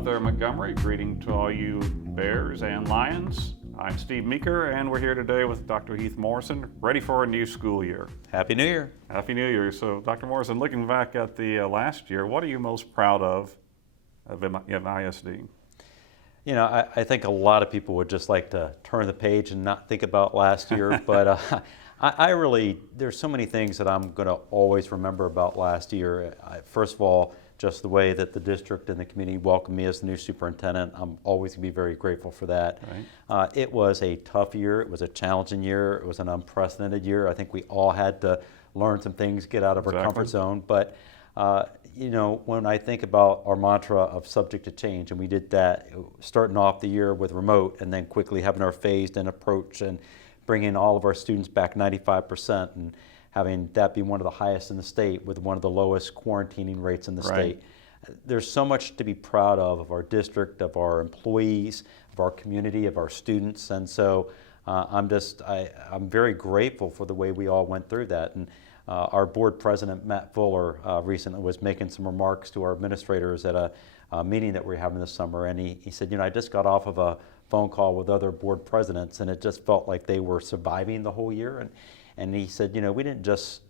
out there in Montgomery. Greeting to all you Bears and Lions. I'm Steve Meeker, and we're here today with Dr. Heath Morrison, ready for a new school year. Happy New Year. Happy New Year. So, Dr. Morrison, looking back at the last year, what are you most proud of ISD? You know, I think a lot of people would just like to turn the page and not think about last year, but I really, there's so many things that I'm going to always remember about last year. First of all, just the way that the district and the community welcomed me as the new superintendent. I'm always going to be very grateful for that. Right. It was a tough year. It was a challenging year. It was an unprecedented year. I think we all had to learn some things, get out of our comfort zone. But you know, when I think about our mantra of subject to change, and we did that starting off the year with remote and then quickly having our phased in approach and bringing all of our students back 95% and having that be one of the highest in the state with one of the lowest quarantining rates in the state. There's so much to be proud of our district, of our employees, of our community, of our students. And so I'm very grateful for the way we all went through that. And our board president, Matt Fuller, recently was making some remarks to our administrators at a meeting that we were having this summer. And he said, you know, I just got off of a phone call with other board presidents, and it just felt like they were surviving the whole year. And he said, you know, we didn't just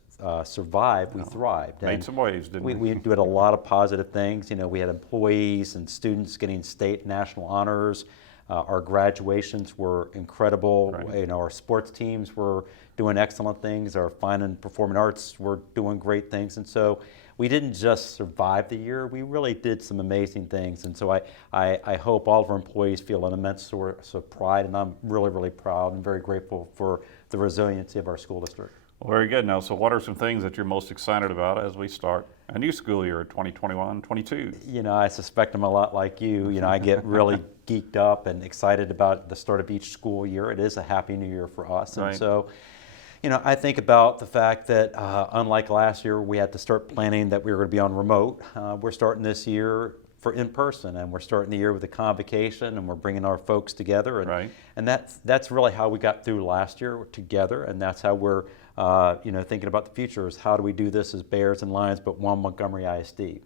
survive, we thrived. Made some waves, didn't we? We did a lot of positive things. You know, we had employees and students getting state and national honors. Our graduations were incredible. Right. You know, our sports teams were doing excellent things. Our fine and performing arts were doing great things. And so we didn't just survive the year, we really did some amazing things. And so I hope all of our employees feel an immense source of pride, and I'm really, really proud and very grateful for the resiliency of our school district. Well, very good. Now, so what are some things that you're most excited about as we start a new school year, 2021-22? You know, I suspect I'm a lot like you. You know, I get really geeked up and excited about the start of each school year. It is a happy new year for us. And so, you know, I think about the fact that unlike last year, we had to start planning that we were going to be on remote. We're starting this year for in-person, and we're starting the year with a convocation, and we're bringing our folks together. And that's really how we got through last year together, and that's how we're you know, thinking about the future is how do we do this as Bears and Lions, but one Montgomery ISD.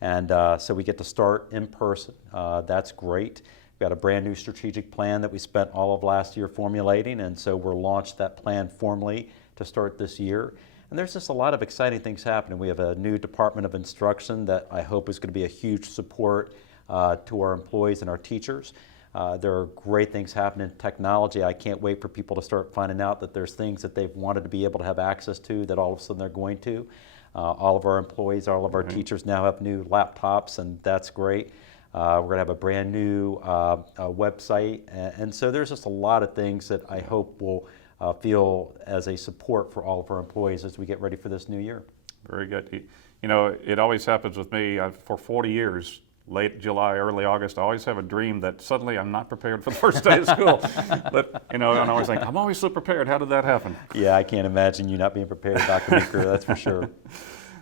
And so we get to start in person. That's great. We've got a brand new strategic plan that we spent all of last year formulating, and so we're launched that plan formally to start this year. And there's just a lot of exciting things happening. We have a new Department of Instruction that I hope is going to be a huge support to our employees and our teachers. There are great things happening in technology. I can't wait for people to start finding out that there's things that they've wanted to be able to have access to that all of a sudden they're going to. All of our employees, all of our teachers now have new laptops, and that's great. We're going to have a brand new website. And so there's just a lot of things that I hope will feel as a support for all of our employees as we get ready for this new year. Very good. You know, it always happens with me. For 40 years, late July, early August, I always have a dream that suddenly I'm not prepared for the first day of school. But, you know, and I always think, I'm always so prepared. How did that happen? Yeah, I can't imagine you not being prepared, Dr. Meeker, that's for sure.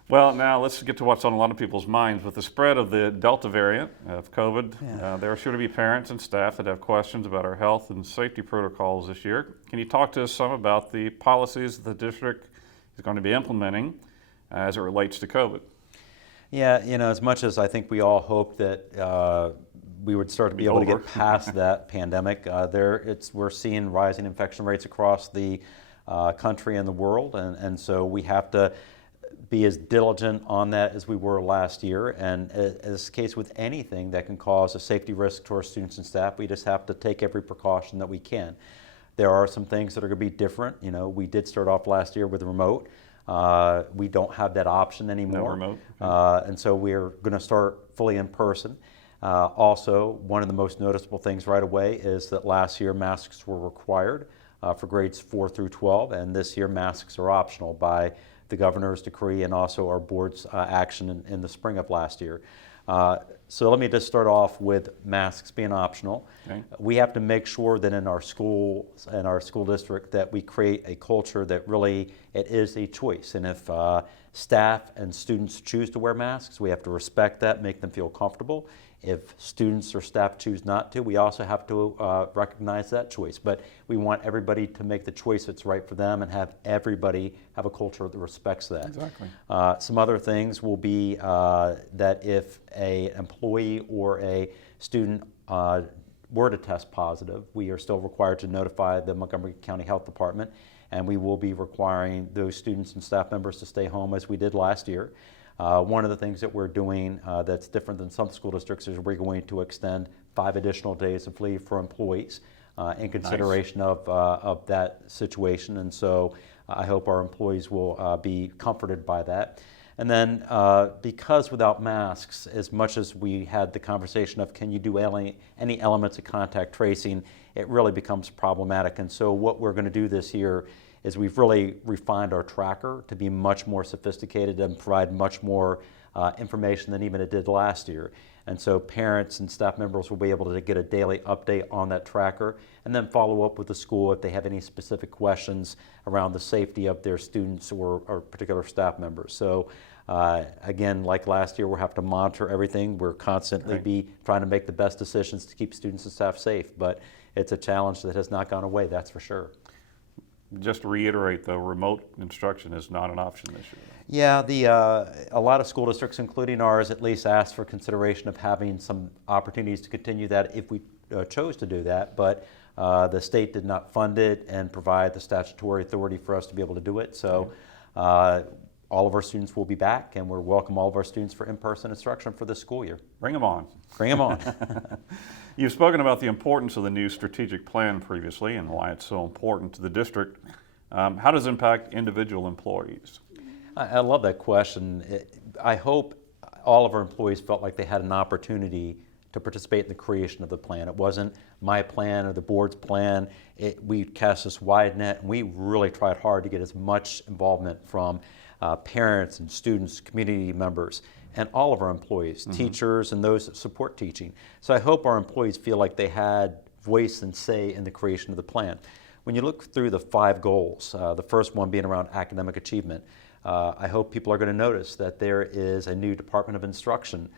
Well, now let's get to what's on a lot of people's minds. With the spread of the Delta variant of COVID, there are sure to be parents and staff that have questions about our health and safety protocols this year. Can you talk to us some about the policies the district is going to be implementing as it relates to COVID? Yeah, you know, as much as I think we all hope that we would start to be able to get past that pandemic, we're seeing rising infection rates across the country and the world, and so we have to be as diligent on that as we were last year. And as the case with anything that can cause a safety risk to our students and staff, we just have to take every precaution that we can. There are some things that are going to be different. You know, we did start off last year with remote. We don't have that option anymore. No remote. And so we're going to start fully in person. Also, one of the most noticeable things right away is that last year masks were required for grades 4 through 12, and this year masks are optional by the governor's decree and also our board's action in the spring of last year. So let me just start off with masks being optional. We have to make sure that in our schools and our school district that we create a culture that really it is a choice. And if staff and students choose to wear masks, we have to respect that, make them feel comfortable. If students or staff choose not to, we also have to recognize that choice. But we want everybody to make the choice that's right for them and have everybody have a culture that respects that. Exactly. Some other things will be that if an employee or a student were to test positive, we are still required to notify the Montgomery County Health Department, and we will be requiring those students and staff members to stay home as we did last year. One of the things that we're doing that's different than some school districts is we're going to extend 5 additional days of leave for employees in consideration of that situation. And so I hope our employees will be comforted by that. And then because without masks, as much as we had the conversation of can you do any elements of contact tracing, it really becomes problematic. And so what we're going to do this year is we've really refined our tracker to be much more sophisticated and provide much more information than even it did last year. And so parents and staff members will be able to get a daily update on that tracker and then follow up with the school if they have any specific questions around the safety of their students or particular staff members. So again, like last year, we'll have to monitor everything. We're constantly be trying to make the best decisions to keep students and staff safe, but it's a challenge that has not gone away, that's for sure. Just to reiterate, though, remote instruction is not an option this year. Yeah, a lot of school districts, including ours, at least asked for consideration of having some opportunities to continue that if we chose to do that, but the state did not fund it and provide the statutory authority for us to be able to do it. So all of our students will be back, and we'll welcome all of our students for in-person instruction for this school year. Bring them on. Bring them on. You've spoken about the importance of the new strategic plan previously and why it's so important to the district. How does it impact individual employees? I love that question. I hope all of our employees felt like they had an opportunity to participate in the creation of the plan. It wasn't my plan or the board's plan. We cast this wide net, and we really tried hard to get as much involvement from parents and students, community members, and all of our employees, teachers and those that support teaching. So I hope our employees feel like they had voice and say in the creation of the plan. When you look through the 5 goals, the first one being around academic achievement, I hope people are going to notice that there is a new Department of Instruction.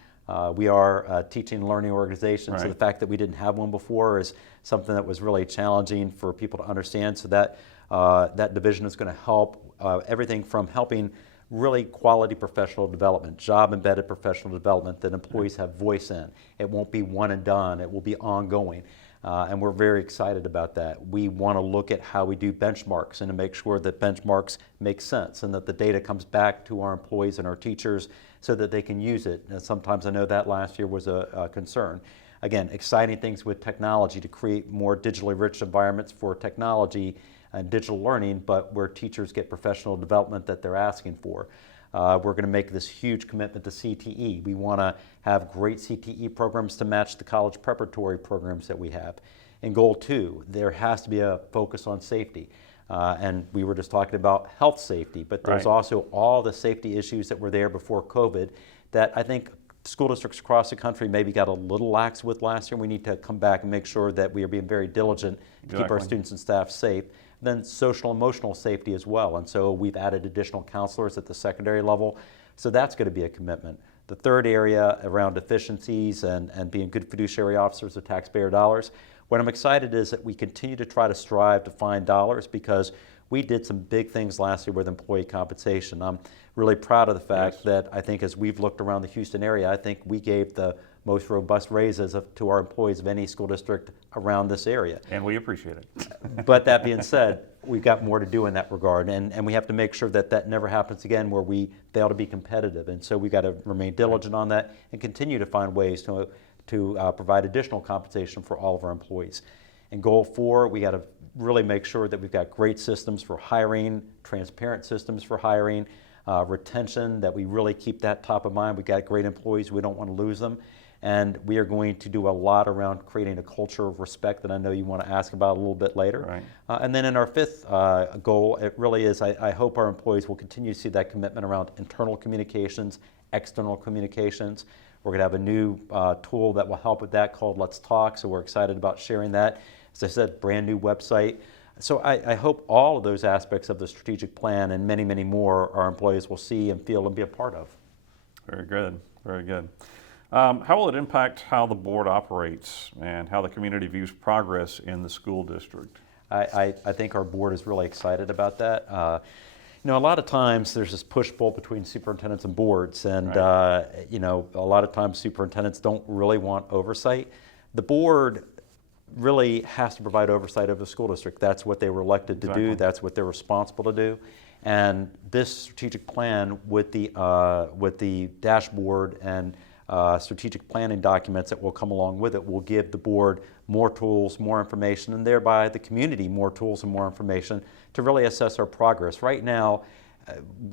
We are a teaching and learning organization, so the fact that we didn't have one before is something that was really challenging for people to understand. So that that division is going to help everything from helping really quality professional development, job-embedded professional development that employees have voice in. It won't be one and done. It will be ongoing. And we're very excited about that. We want to look at how we do benchmarks and to make sure that benchmarks make sense and that the data comes back to our employees and our teachers so that they can use it. And sometimes I know that last year was a concern. Again, exciting things with technology to create more digitally rich environments for technology and digital learning, but where teachers get professional development that they're asking for. We're going to make this huge commitment to CTE. We want to have great CTE programs to match the college preparatory programs that we have. In Goal 2, there has to be a focus on safety. And we were just talking about health safety, but there's also all the safety issues that were there before COVID that I think school districts across the country maybe got a little lax with last year. We need to come back and make sure that we are being very diligent to keep our students and staff safe. Then social emotional safety as well. And so we've added additional counselors at the secondary level. So that's going to be a commitment. The third area around efficiencies and being good fiduciary officers of taxpayer dollars. What I'm excited is that we continue to try to strive to find dollars because we did some big things last year with employee compensation. I'm really proud of the fact that I think as we've looked around the Houston area, I think we gave the most robust raises to our employees of any school district around this area. And we appreciate it. But that being said, we've got more to do in that regard, and we have to make sure that that never happens again where we fail to be competitive. And so we've got to remain diligent on that and continue to find ways to provide additional compensation for all of our employees. In Goal 4, we got to really make sure that we've got great systems for hiring, transparent systems for hiring, retention, that we really keep that top of mind. We've got great employees. We don't want to lose them. And we are going to do a lot around creating a culture of respect that I know you want to ask about a little bit later. And then in our 5th goal, it really is, I hope our employees will continue to see that commitment around internal communications, external communications. We're going to have a new tool that will help with that called Let's Talk, so we're excited about sharing that. As I said, brand new website. So I hope all of those aspects of the strategic plan and many, many more our employees will see and feel and be a part of. Very good, very good. How will it impact how the board operates and how the community views progress in the school district? I think our board is really excited about that. A lot of times there's this push-pull between superintendents and boards, and right. A lot of times superintendents don't really want oversight. The board really has to provide oversight of the school district. That's what they were elected to do. That's what they're responsible to do. And this strategic plan with the dashboard and strategic planning documents that will come along with it will give the board more tools, more information, and thereby the community more tools and more information to really assess our progress. Right now,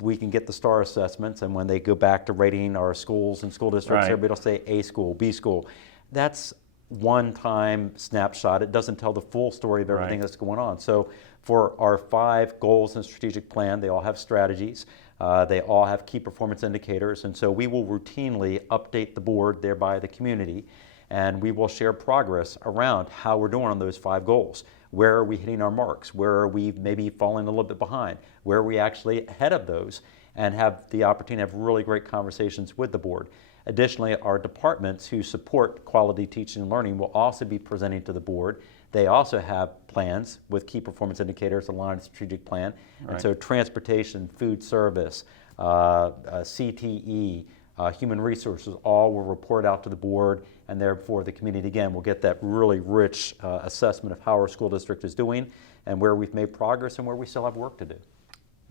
we can get the STAR assessments, and when they go back to rating our schools and school districts, right. everybody will say A school, B school. That's one-time snapshot. It doesn't tell the full story of everything right. that's going on. So for our 5 goals in strategic plan, they all have strategies. They all have key performance indicators, and so we will routinely update the board, thereby the community, and we will share progress around how we're doing on those 5 goals. Where are we hitting our marks? Where are we maybe falling a little bit behind? Where are we actually ahead of those? And have the opportunity to have really great conversations with the board. Additionally, our departments who support quality teaching and learning will also be presenting to the board. They also have plans with key performance indicators aligned to the strategic plan. Right. And so transportation, food service, CTE, human resources, all will report out to the board, and therefore the community again will get that really rich assessment of how our school district is doing and where we've made progress and where we still have work to do.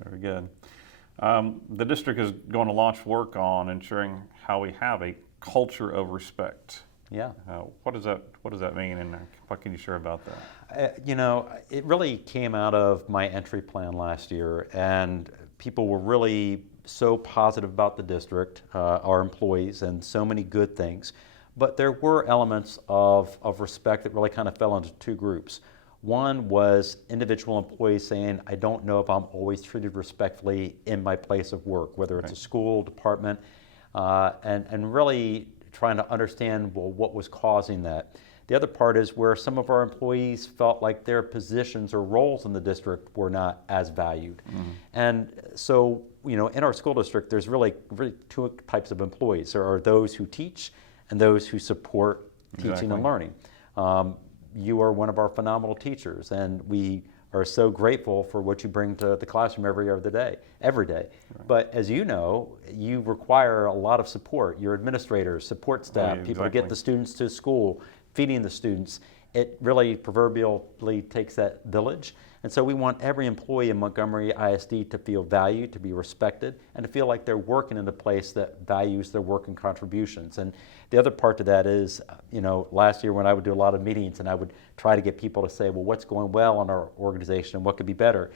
Very good. The district is going to launch work on ensuring how we have a culture of respect. Yeah. What does that mean, and what can you share about that? It really came out of my entry plan last year, and people were really so positive about the district, our employees, and so many good things. But there were elements of respect that really kind of fell into 2 groups. One was individual employees saying, I don't know if I'm always treated respectfully in my place of work, whether it's a school, department, and really trying to understand, well, what was causing that. The other part is where some of our employees felt like their positions or roles in the district were not as valued. And so, in our school district, there's really 2 types of employees. There are those who teach and those who support teaching and learning. You are one of our phenomenal teachers, and we are so grateful for what you bring to the classroom every day. Right. But as you know, you require a lot of support. Your administrators, support staff, people to get the students to school, feeding the students. It really proverbially takes that village. And so we want every employee in Montgomery ISD to feel valued, to be respected, and to feel like they're working in a place that values their work and contributions. And the other part to that is, last year when I would do a lot of meetings and I would try to get people to say, well, what's going well in our organization and what could be better?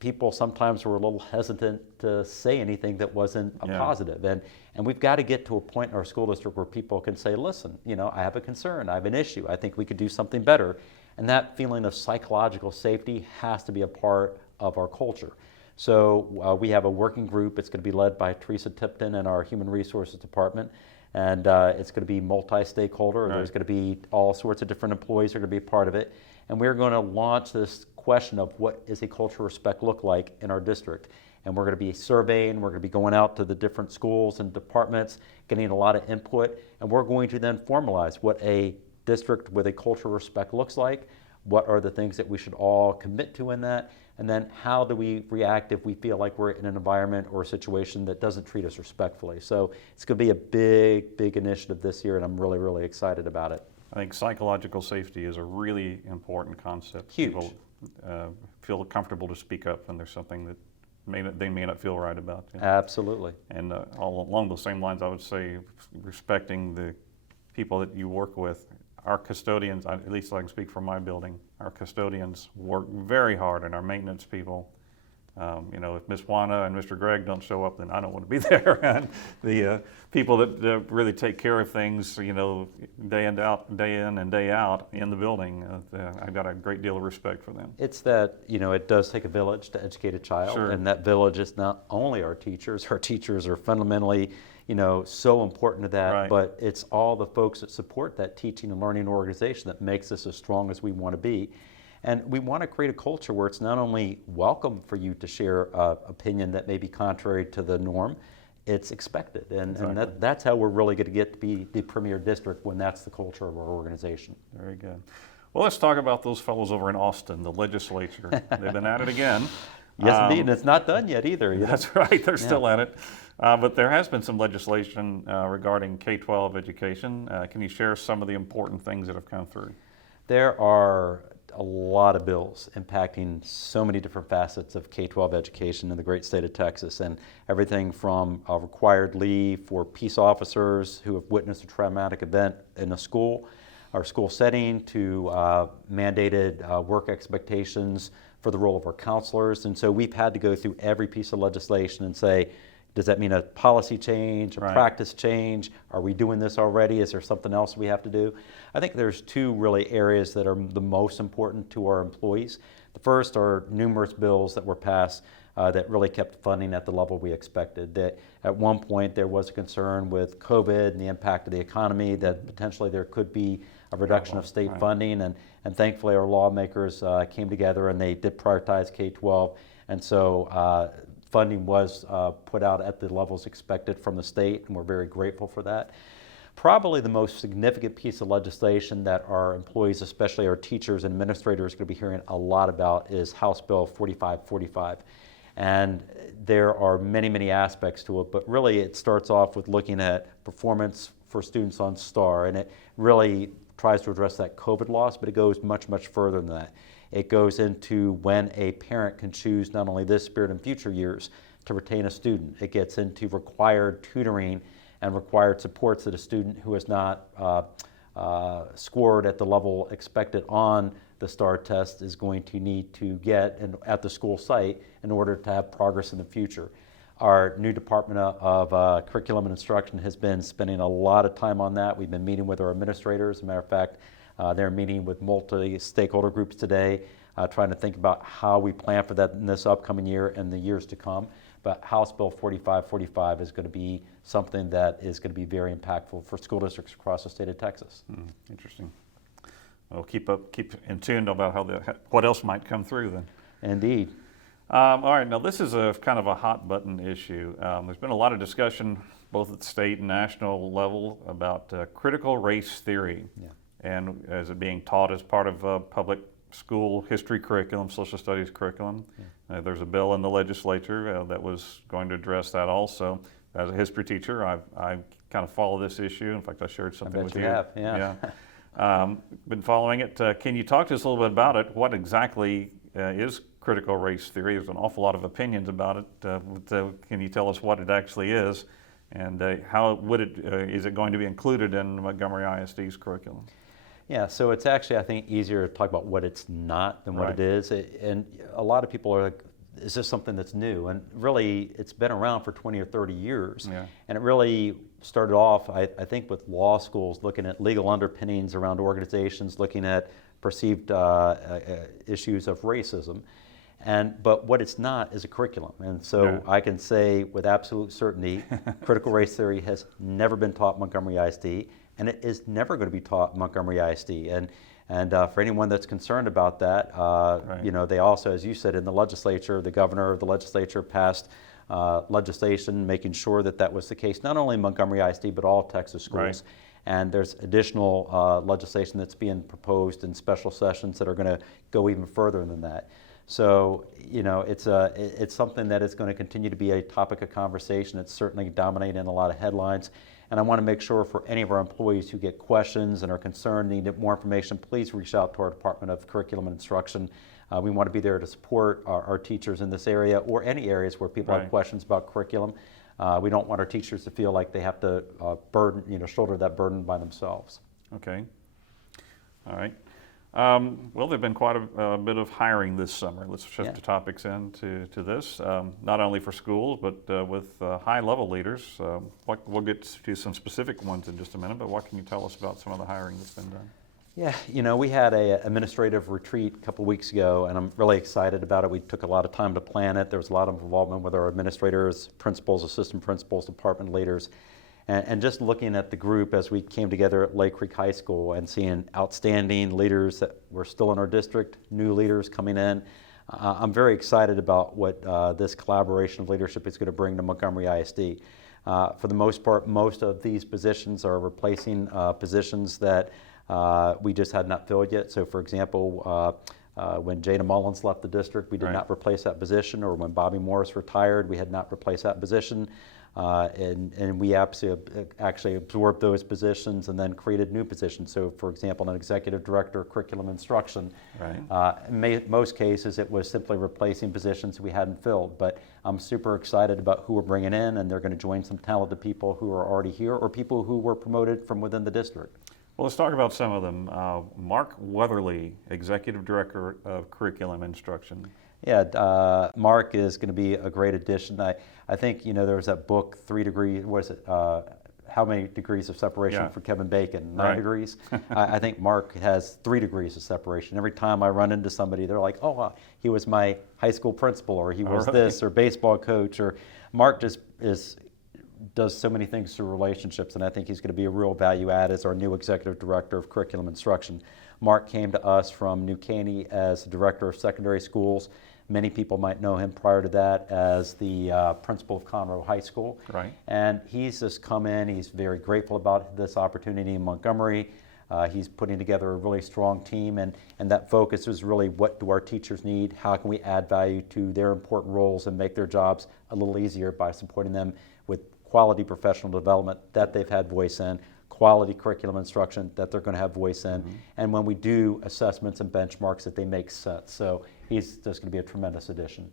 People sometimes were a little hesitant to say anything that wasn't a positive. And we've got to get to a point in our school district where people can say, listen, I have a concern, I have an issue, I think we could do something better. And that feeling of psychological safety has to be a part of our culture. So we have a working group. It's going to be led by Teresa Tipton in our Human Resources Department. And it's going to be multi-stakeholder. There's going to be all sorts of different employees who are going to be a part of it. And we're going to launch this question of what is a culture of respect look like in our district. And we're going to be surveying, we're going to be going out to the different schools and departments, getting a lot of input, and we're going to then formalize what a district with a culture of respect looks like, what are the things that we should all commit to in that, and then how do we react if we feel like we're in an environment or a situation that doesn't treat us respectfully. So it's going to be a big initiative this year, and I'm really excited about it. I think psychological safety is a really important concept. Huge. People feel comfortable to speak up when there's something that they may not feel right about. Absolutely. And all along those same lines, I would say respecting the people that you work with. Our custodians, at least I can speak for my building, our custodians work very hard, and our maintenance people, if Miss Juana and Mr. Greg don't show up, then I don't want to be there. And the people that really take care of things, day in and day out in the building, I've got a great deal of respect for them. It's that, it does take a village to educate a child, and that village is not only our teachers. Our teachers are fundamentally so important to that, but it's all the folks that support that teaching and learning organization that makes us as strong as we want to be. And we want to create a culture where it's not only welcome for you to share an opinion that may be contrary to the norm, it's expected. And Exactly. that's how we're really going to get to be the premier district, when that's the culture of our organization. Very good. Well, let's talk about those fellows over in Austin, the legislature. They've been at it again. Yes, indeed, and it's not done yet either. That's right, they're still at it. But there has been some legislation regarding K-12 education. Can you share some of the important things that have come through? There are a lot of bills impacting so many different facets of K-12 education in the great state of Texas, and everything from required leave for peace officers who have witnessed a traumatic event in a school or school setting, to mandated work expectations for the role of our counselors. And so we've had to go through every piece of legislation and say, does that mean a policy change, a practice change? Are we doing this already? Is there something else we have to do? I think there's two really areas that are the most important to our employees. The first are numerous bills that were passed that really kept funding at the level we expected. That at one point there was a concern with COVID and the impact of the economy that potentially there could be a reduction of state funding, and thankfully our lawmakers came together and they did prioritize K-12, and so funding was put out at the levels expected from the state, and we're very grateful for that. Probably the most significant piece of legislation that our employees, especially our teachers and administrators, are going to be hearing a lot about is House Bill 4545. And there are many, many aspects to it, but really it starts off with looking at performance for students on STAR, and it really tries to address that COVID loss, but it goes much, much further than that. It goes into when a parent can choose not only this year and future years to retain a student. It gets into required tutoring and required supports that a student who has not scored at the level expected on the STAR test is going to need to get at the school site in order to have progress in the future. Our new Department of Curriculum and Instruction has been spending a lot of time on that. We've been meeting with our administrators. As a matter of fact, they're meeting with multi-stakeholder groups today, trying to think about how we plan for that in this upcoming year and the years to come. But House Bill 4545 is going to be something that is going to be very impactful for school districts across the state of Texas. Interesting. Well, keep in tune about what else might come through then. Indeed. All right, now this is a kind of a hot button issue. There's been a lot of discussion both at the state and national level about critical race theory, and as it being taught as part of public school history curriculum, social studies curriculum. There's a bill in the legislature that was going to address that also. As a history teacher, I kind of follow this issue. In fact, I shared something with you. I bet you have, yeah. Been following it. Can you talk to us a little bit about it? What exactly is critical race theory? There's an awful lot of opinions about it. Can you tell us what it actually is, and how is it going to be included in Montgomery ISD's curriculum? Yeah, so it's actually, I think, easier to talk about what it's not than what it is. And a lot of people are like, is this something that's new? And really, it's been around for 20 or 30 years. Yeah. And it really started off, I think, with law schools looking at legal underpinnings around organizations, looking at perceived issues of racism. But what it's not is a curriculum. And so I can say with absolute certainty, critical race theory has never been taught at Montgomery ISD, and it is never going to be taught at Montgomery ISD. And for anyone that's concerned about that, you know, they also, as you said, in the legislature, the governor of the legislature passed legislation making sure that that was the case, not only in Montgomery ISD, but all Texas schools. And there's additional legislation that's being proposed in special sessions that are going to go even further than that. So, you know, it's something that is going to continue to be a topic of conversation. It's certainly dominating a lot of headlines. And I want to make sure for any of our employees who get questions and are concerned, need more information, please reach out to our Department of Curriculum and Instruction. We want to be there to support our teachers in this area or any areas where people have questions about curriculum. We don't want our teachers to feel like they have to shoulder that burden by themselves. Okay. All right. Well, there's been quite a bit of hiring this summer. Let's shift the topics into this, not only for schools, but with high-level leaders. We'll get to some specific ones in just a minute, but what can you tell us about some of the hiring that's been done? Yeah, you know, we had an administrative retreat a couple weeks ago, and I'm really excited about it. We took a lot of time to plan it. There was a lot of involvement with our administrators, principals, assistant principals, department leaders. And just looking at the group as we came together at Lake Creek High School and seeing outstanding leaders that were still in our district, new leaders coming in, I'm very excited about what this collaboration of leadership is going to bring to Montgomery ISD. For the most part, most of these positions are replacing positions that we just had not filled yet. So for example, when Jada Mullins left the district, we did not replace that position, or when Bobby Morris retired, we had not replaced that position. And we actually absorbed those positions and then created new positions. So for example, an executive director of curriculum instruction, in most cases it was simply replacing positions we hadn't filled. But I'm super excited about who we're bringing in, and they're going to join some talented people who are already here or people who were promoted from within the district. Well, let's talk about some of them. Mark Weatherly, Executive Director of Curriculum Instruction. Yeah, Mark is going to be a great addition. I think, there was that book, 3 Degrees, what is it, How Many Degrees of Separation for Kevin Bacon? 9 degrees. I think Mark has 3 degrees of separation. Every time I run into somebody, they're like, oh, he was my high school principal, or he was this, or baseball coach, or Mark just does so many things through relationships, and I think he's going to be a real value add as our new Executive Director of Curriculum Instruction. Mark came to us from New Caney as the Director of Secondary Schools. Many people might know him prior to that as the principal of Conroe High School. And he's just come in. He's very grateful about this opportunity in Montgomery. He's putting together a really strong team, and that focus is really, what do our teachers need? How can we add value to their important roles and make their jobs a little easier by supporting them with quality professional development that they've had voice in, quality curriculum instruction that they're going to have voice in, and when we do assessments and benchmarks, that they make sense. So he's just going to be a tremendous addition.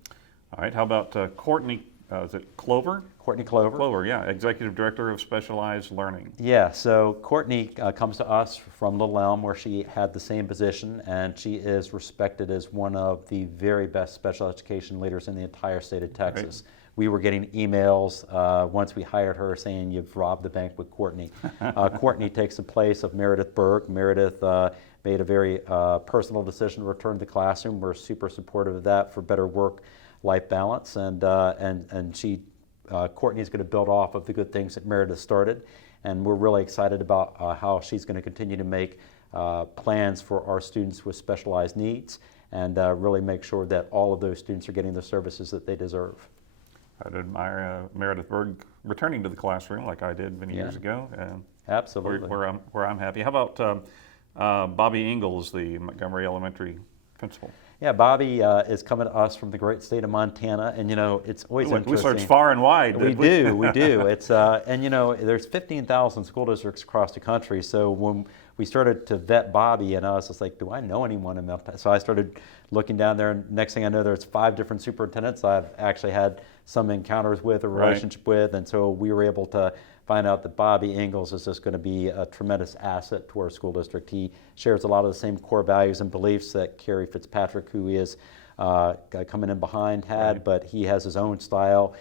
All right, how about Courtney, is it Clover? Courtney Clover. Clover, yeah, Executive Director of Specialized Learning. Yeah, so Courtney comes to us from Little Elm, where she had the same position, and she is respected as one of the very best special education leaders in the entire state of Texas. We were getting emails once we hired her saying, you've robbed the bank with Courtney. Courtney takes the place of Meredith Berg. Meredith made a very personal decision to return to the classroom. We're super supportive of that for better work-life balance. And Courtney is going to build off of the good things that Meredith started. And we're really excited about how she's going to continue to make plans for our students with specialized needs, and really make sure that all of those students are getting the services that they deserve. I'd admire Meredith Berg returning to the classroom like I did many years ago. Absolutely. Where I'm happy. How about Bobby Ingles, the Montgomery Elementary principal? Yeah, Bobby is coming to us from the great state of Montana, and it's always interesting. We searched far and wide. We do. It's and there's 15,000 school districts across the country. So when we started to vet Bobby, and I was just like, do I know anyone in Montana? So I started looking down there, and next thing I know, there's 5 different superintendents I've actually had some encounters with, a relationship with, and so we were able to find out that Bobby Ingles is just going to be a tremendous asset to our school district. He shares a lot of the same core values and beliefs that Carrie Fitzpatrick, who is coming in behind, had, but he has his own style.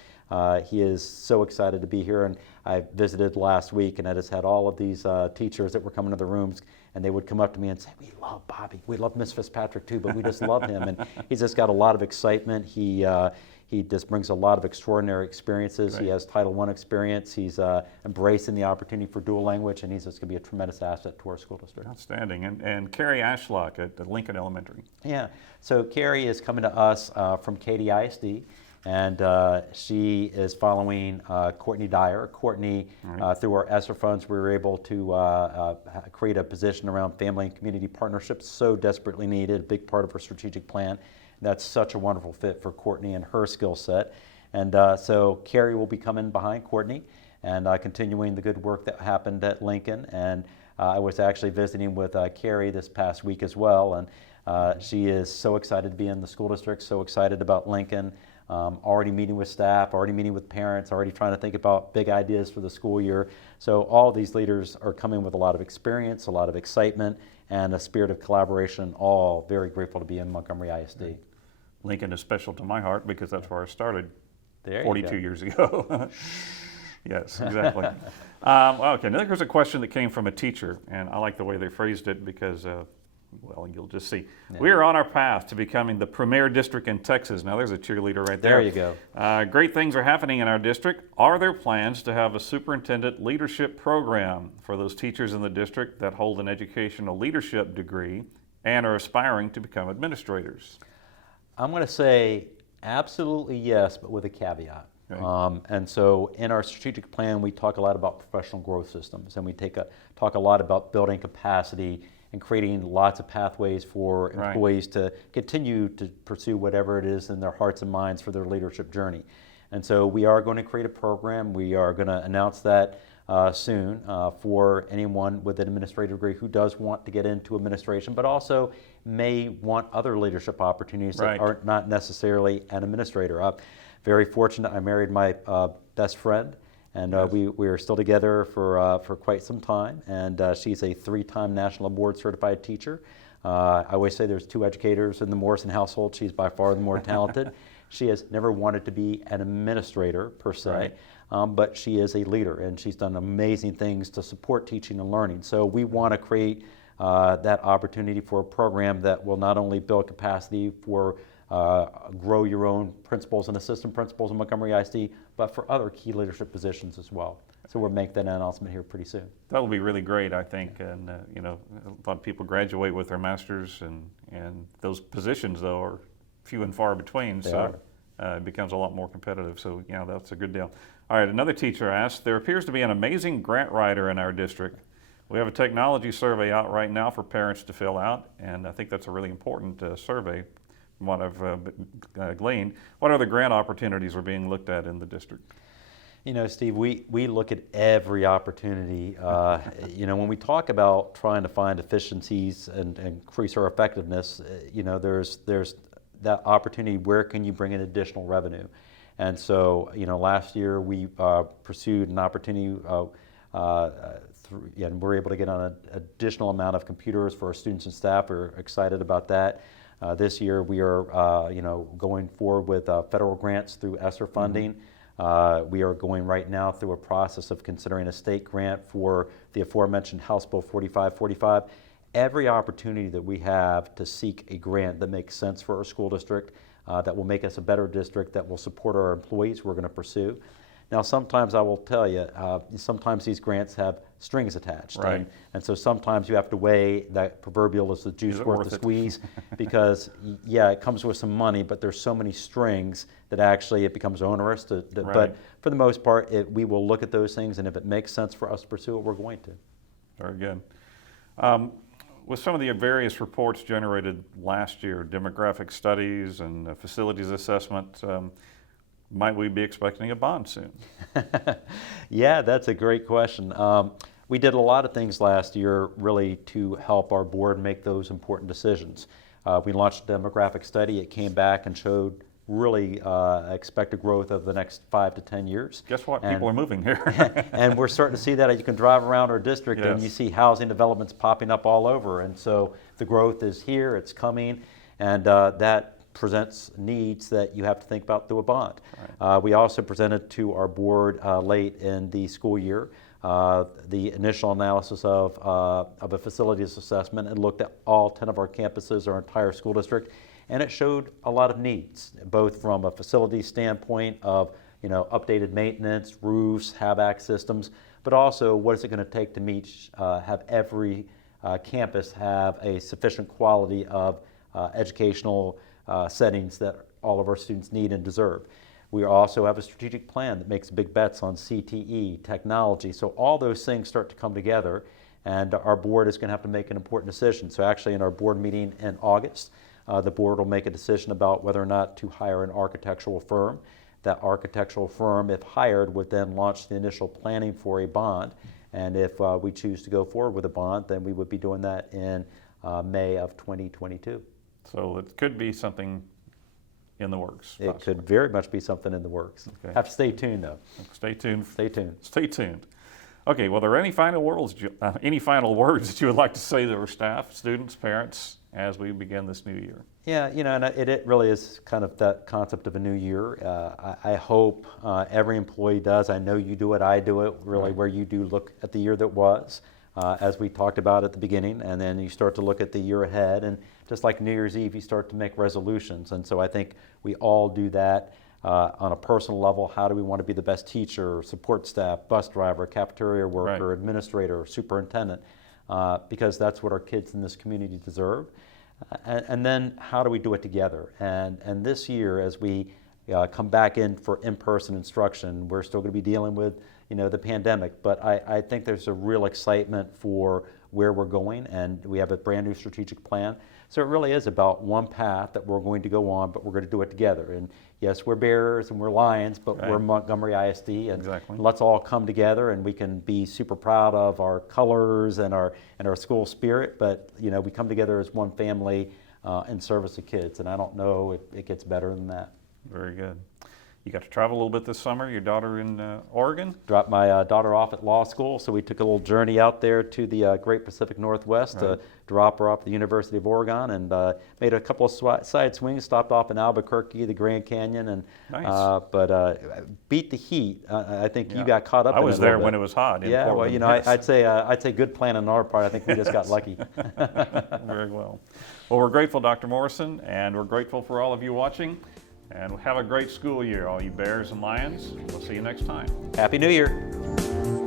He is so excited to be here, and I visited last week, and I just had all of these teachers that were coming to the rooms, and they would come up to me and say, we love Bobby, we love Miss Fitzpatrick too, but we just love him. And he's just got a lot of excitement. He just brings a lot of extraordinary experiences. He has Title I experience. He's embracing the opportunity for dual language, and he's just going to be a tremendous asset to our school district. Outstanding. And Carrie Ashlock at Lincoln Elementary. Yeah, so Carrie is coming to us from Katy ISD, and she is following Courtney Dyer. Courtney, through our ESSER funds, we were able to create a position around family and community partnerships, so desperately needed, a big part of our strategic plan. That's such a wonderful fit for Courtney and her skill set. And so Carrie will be coming behind Courtney and continuing the good work that happened at Lincoln. And I was actually visiting with Carrie this past week as well. And she is so excited to be in the school district, so excited about Lincoln, already meeting with staff, already meeting with parents, already trying to think about big ideas for the school year. So all these leaders are coming with a lot of experience, a lot of excitement, and a spirit of collaboration, all very grateful to be in Montgomery ISD. Lincoln is special to my heart because that's where I started 42 years ago. Yes, exactly. Okay, now here's a question that came from a teacher, and I like the way they phrased it because, well, you'll just see. We are on our path to becoming the premier district in Texas. Now there's a cheerleader right there. There you go. Great things are happening in our district. Are there plans to have a superintendent leadership program for those teachers in the district that hold an educational leadership degree and are aspiring to become administrators? I'm going to say absolutely yes, but with a caveat. Okay. And so in our strategic plan, we talk a lot about professional growth systems, and we talk a lot about building capacity and creating lots of pathways for employees to continue to pursue whatever it is in their hearts and minds for their leadership journey. And so we are going to create a program. We are going to announce that soon for anyone with an administrative degree who does want to get into administration, but also may want other leadership opportunities that are not necessarily an administrator. Very fortunate, I married my best friend, and we are still together for quite some time, and she's a 3-time national board certified teacher. I always say there's 2 educators in the Morrison household. She's by far the more talented. She has never wanted to be an administrator per se, but she is a leader, and she's done amazing things to support teaching and learning. So we want to create that opportunity for a program that will not only build capacity for grow your own principals and assistant principals in Montgomery ISD, but for other key leadership positions as well. So we'll make that announcement here pretty soon. That will be really great, I think. And you know, a lot of people graduate with their masters, and those positions though are few and far between. So it becomes a lot more competitive. So yeah, that's a good deal. All right, another teacher asked, there appears to be an amazing grant writer in our district. We have a technology survey out right now for parents to fill out, and I think that's a really important survey. From what I've gleaned, what other grant opportunities are being looked at in the district? You know, Steve, we look at every opportunity. You know, when we talk about trying to find efficiencies and increase our effectiveness, you know, there's that opportunity. Where can you bring in additional revenue? And so, you know, last year we pursued an opportunity and we're able to get on an additional amount of computers for our students and staff. We're excited about that. This year we are, you know, going forward with federal grants through ESSER funding. We are going right now through a process of considering a state grant for the aforementioned House Bill 4545. Every opportunity that we have to seek a grant that makes sense for our school district, that will make us a better district, that will support our employees, we're going to pursue. Now, sometimes I will tell you, sometimes these grants have strings attached. And so sometimes you have to weigh that proverbial is the juice worth the squeeze because, yeah, it comes with some money, but there's so many strings that actually it becomes onerous. But for the most part, we will look at those things, and if it makes sense for us to pursue it, we're going to. Very good. With some of the various reports generated last year, demographic studies and facilities assessment, might we be expecting a bond soon? Yeah, that's a great question. We did a lot of things last year really to help our board make those important decisions. We launched a demographic study. It came back and showed really expected growth over the next 5 to 10 years. Guess what? People are moving here. And we're starting to see that. You can drive around our district and you see housing developments popping up all over. And so the growth is here, it's coming, and that presents needs that you have to think about through a bond. We also presented to our board late in the school year the initial analysis of a facilities assessment and looked at all 10 of our campuses, our entire school district, and it showed a lot of needs, both from a facility standpoint of, you know, updated maintenance, roofs, HVAC systems, but also what is it going to take to have every campus have a sufficient quality of educational settings that all of our students need and deserve. We also have a strategic plan that makes big bets on CTE, technology. So all those things start to come together, and our board is going to have to make an important decision. So actually in our board meeting in August, the board will make a decision about whether or not to hire an architectural firm. That architectural firm, if hired, would then launch the initial planning for a bond. And if we choose to go forward with a bond, then we would be doing that in May of 2022. So it could be something in the works. It could very much be something in the works. Okay. Have to stay tuned, though. Stay tuned. Stay tuned. Stay tuned. Okay, well, are there any final words that you would like to say to our staff, students, parents, as we begin this new year? Yeah, you know, and it really is kind of that concept of a new year. I hope every employee does. I know you do it, I do it, really, where you do look at the year that was, as we talked about at the beginning, and then you start to look at the year ahead, and just like New Year's Eve, you start to make resolutions. And so I think we all do that on a personal level. How do we want to be the best teacher, support staff, bus driver, cafeteria worker, administrator, superintendent, because that's what our kids in this community deserve. And then how do we do it together? And this year, as we come back in for in-person instruction. We're still going to be dealing with, the pandemic, but I think there's a real excitement for where we're going, and we have a brand new strategic plan. So it really is about one path that we're going to go on, but we're going to do it together. And yes, we're Bears and we're Lions, but we're Montgomery ISD, and let's all come together, and we can be super proud of our colors and our school spirit. But we come together as one family in service of kids, and I don't know if it gets better than that. Very good. You got to travel a little bit this summer. Your daughter in Oregon? Dropped my daughter off at law school, so we took a little journey out there to the Great Pacific Northwest to drop her off at the University of Oregon, and made a couple of side swings, stopped off in Albuquerque, the Grand Canyon, and but beat the heat. I think you got caught up in it. I was there when it was hot. Yeah, Portland. well, I'd say good plan on our part. I think we just got lucky. Very well. Well, we're grateful, Dr. Morrison, and we're grateful for all of you watching. And have a great school year, all you Bears and Lions. We'll see you next time. Happy New Year.